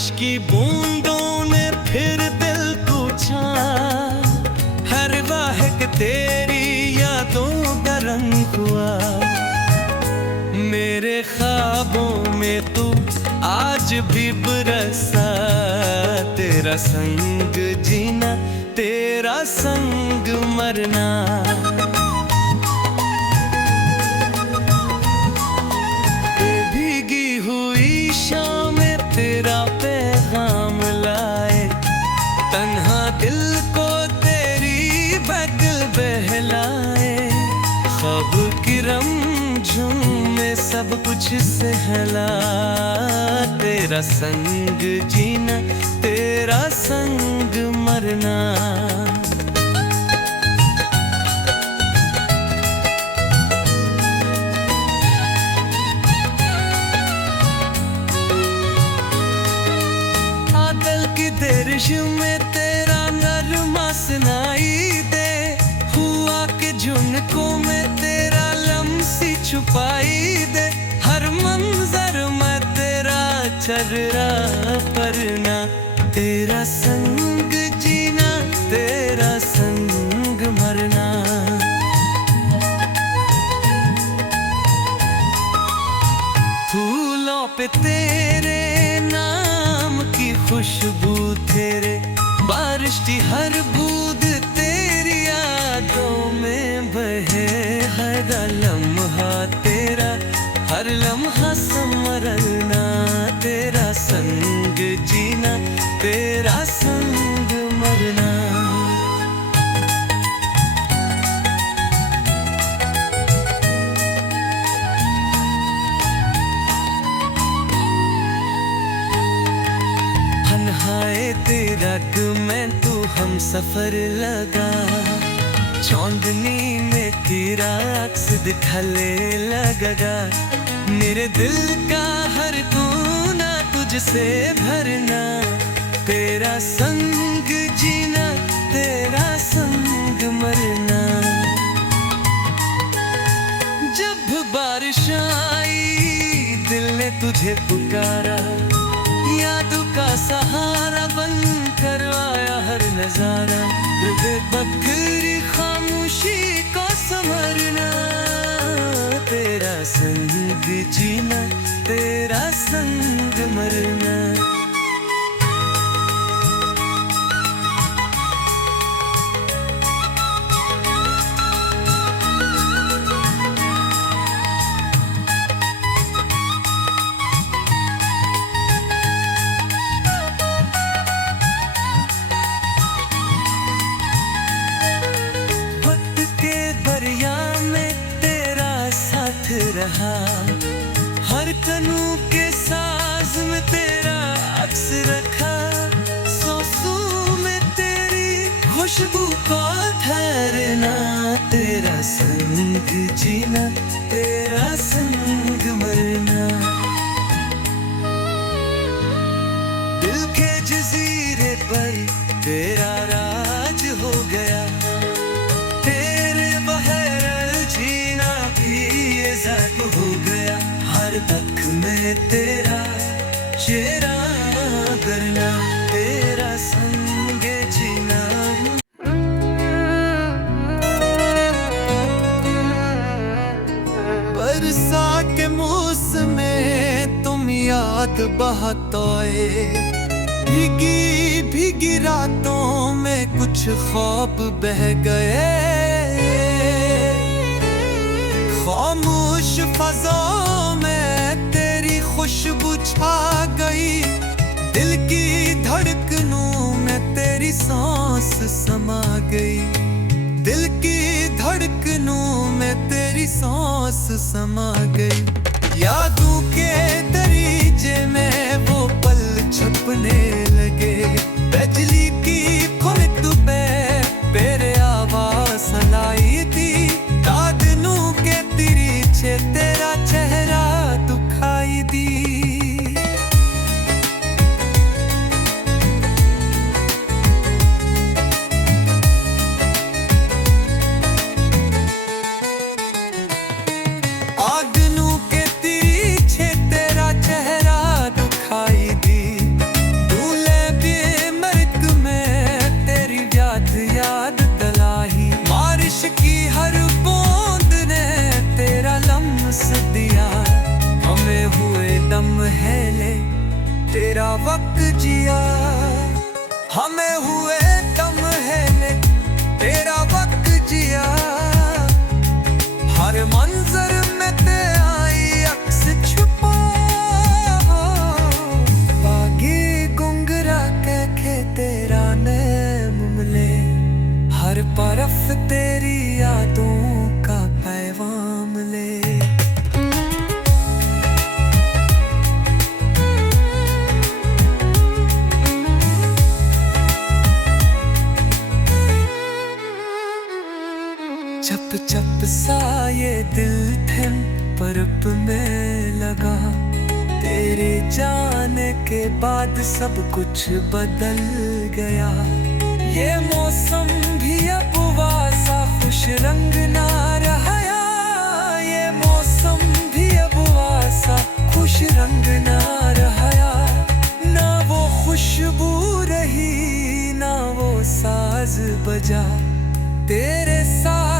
बारिश की बूंदों ने फिर दिल को छाया, हर वाहक तेरी यादों का रंग हुआ। मेरे ख्वाबों में तू आज भी बरसा, तेरा संग जीना तेरा संग मरना। भीगी हुई शाम में तेरा पैगाम लाए, तन्हा दिल को तेरी बगल बहलाए। ख्वाब की रमझुम में सब कुछ सहला, तेरा संग जीना तेरा संग मरना। आदल की देरिश में तेरा नरमा सुनाई दे, हुआ के झुनकों में तेरा लम्सी छुपाई दे। हर मंजर में तेरा चर्रा परना, तेरा संग जीना तेरा संग मरना। फूलों पे तेरे नाम की खुशबू तेरे, बारिश की हर बूंद तेरी यादों में बहे। हर लम्हा तेरा, हर लम्हा संवरना, तेरा संग जीना तेरा संग मरना। हाय तेरा में तू हम सफर लगा, चांदनी में तेरा अक्स दिखने लगेगा। मेरे दिल का हर कोना तुझसे भरना, तेरा संग जीना तेरा संग मरना। जब बारिश आई दिल ने तुझे पुकारा, यादों का सहारा बन कर आया हर नजारा। बकरी खामोशी को संवरना, तेरा संग जीना तेरा संग मरना। रहा हर तनु के साज में तेरा अक्स रखा, सांसों में तेरी खुशबू को ठहरना। तेरा संग जीना तेरा संग मरना। दिल के जजीरे पर तेरा राज हो गया, तेरे बगैर जीना भी हो गया। हर तक में तेरा चेहरा करना, तेरा संग जीना। बरसा के मौसम में तुम याद बहतोए, भीगी भीगी रातों में कुछ ख्वाब बह गए। खामोश फज़ों में तेरी खुशबू छा गई, दिल की धड़कनों में तेरी सांस समा गई। दिल की धड़कनों में तेरी सांस समा गई। यादों के दरीचे में वो पल छपने लगे, बिजली की खुद पे तेरे आवाज सुनाई थी। दादनों के तिरछे तेरा चेहरा दुखाई दी। आगनों के तिरछे तेरा चेहरा दुखाई दी। तेरा वक्त जिया, हमें हुए कम है ने तेरा वक्त जिया। हर मंजर में ते आई अक्स छुपा, बागी गुंगरा के तेरा नैम मिले। हर तरफ तेरी यादों का पैगाम ले। चप चप सा ये दिल थम परप में लगा, तेरे जाने के बाद सब कुछ बदल गया। ये मौसम भी अब वासा खुश रंग ना रहा, ये मौसम भी अब वासा खुश रंग ना रहा। ना वो खुशबू रही ना वो साज बजा, तेरे साथ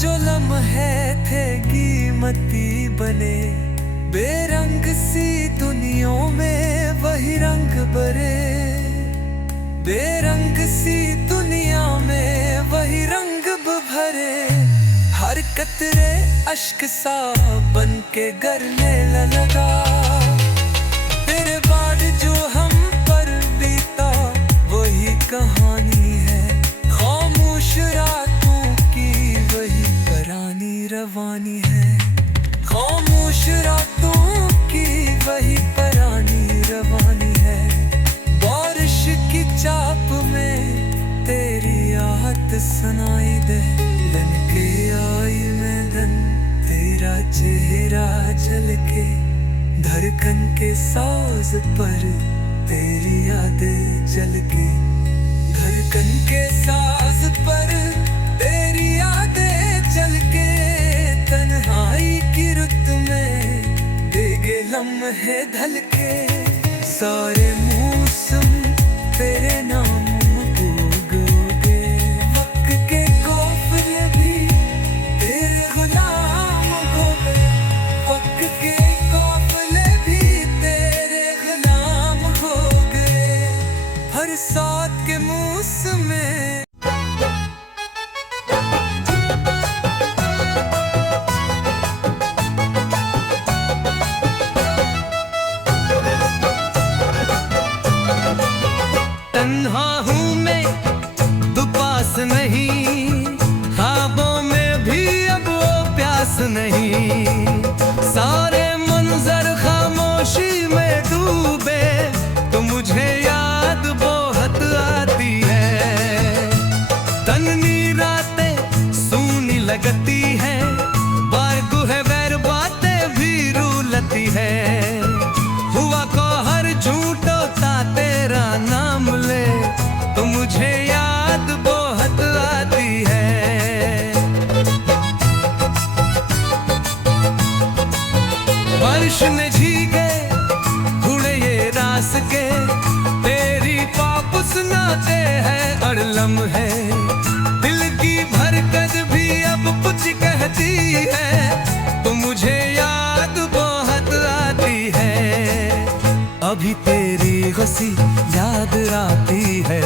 जो लम्हे थे कीमती बने। बेरंग सी दुनिया में वही रंग बरे, बेरंग सी दुनिया में वही रंग भरे। हर कतरे अश्क सा बन के गिरने लगा, तेरे बाद जो हम पर बीता वही कहानी है। खामोश रातों की वही पुरानी रवानी है, खामोश रातों की वही पुरानी रवानी है। बारिश की चाप में तेरी आहट सुनाई दे, लनके आई मैदान तेरा चेहरा झलके। धड़कन के साज पर तेरी यादें जलके, धड़कन के साज पर तेरी यादें जलके। तन्हाई की रुत में देगे लम्हे ढलके, सारे मौसम तेरे नाम गूंगे। वक्त के काफिले भी तेरे गुलाम हो गए, वक्त के काफिले भी तेरे गुलाम हो गए। हर साथ के मौसम में तन्हा हूँ मैं, तू पास नहीं, ख्वाबों में भी अब वो प्यास नहीं। सारे मंजर खामोशी में डूबे, तो मुझे याद बहुत आती है। तन्नी रातें सूनी लगती है, बारगु है बैर बातें भी रूलती है। हुआ को हर झूठो ता तेरा नाम ले, तो मुझे याद बहुत आती है। बारिश ने भीगे हुए ये रास के, तेरी पाप सुनाते हैं हर लम्हे। दिल की भरकत भी अब कुछ कहती है, तो मुझे याद बहुत आती है। अभी तेरी हंसी याद आती है,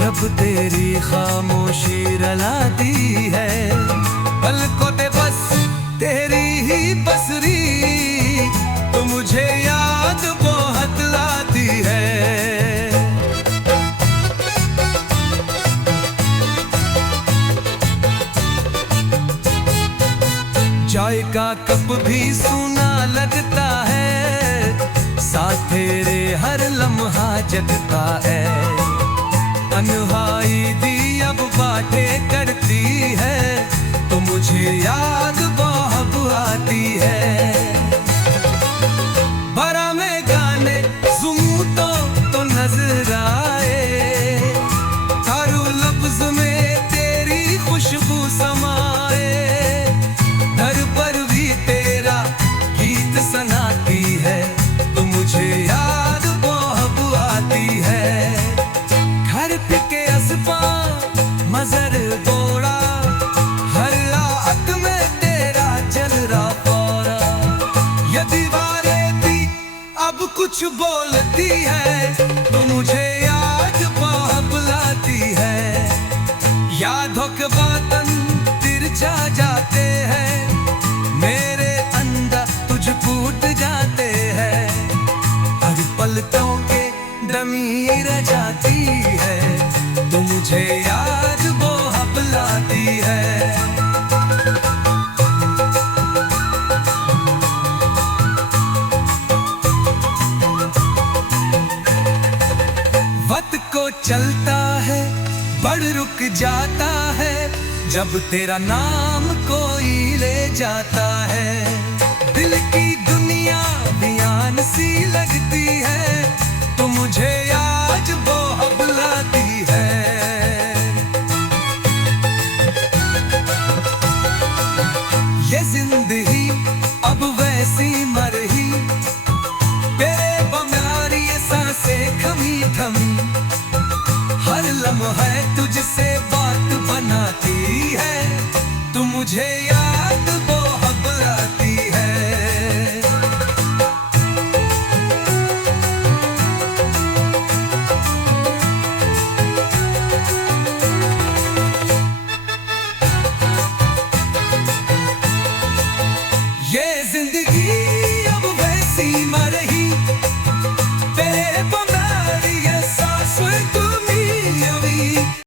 रब तेरी खामोशी रुलाती है। पलकों पे बस तेरी ही बसरी, तो मुझे याद बहुत आती है। चाय का कप भी सूना लगता है, साथ तेरे हर लम्हा जगता है। तन्हाई दी अब बातें करती है, तो मुझे याद बहुत आती है। भरा में गाने सुनूं तो नजर आए, हर लफ्ज में तेरी खुशबू समाए। दर पर भी तेरा गीत सुनाती है, तो मुझे याद बहुत आती है। घर के असफा मजर बोड़ा, हर रात में तेरा चल रहा पौरा। ये दीवारें भी अब कुछ बोल जाती है, तो मुझे याद बहुत बुलाती है। यादों के बातन तिरछा जाते हैं, मेरे अंदर तुझ फूट जाते हैं। हर पलकों के दमी रह जाती है, तो मुझे याद बहुत बुलाती है। वक्त को चलता है, बढ़ रुक जाता है, जब तेरा नाम कोई ले जाता है। दिल की दुनिया बयान सी लगती है, तो मुझे आज वो बुलाती है। ये जिंदगी अब वैसी मरही, तेरे बगैर ये सांसें थमी थमी। हर लम्हा तुझसे बात बनाती है, तू मुझे याद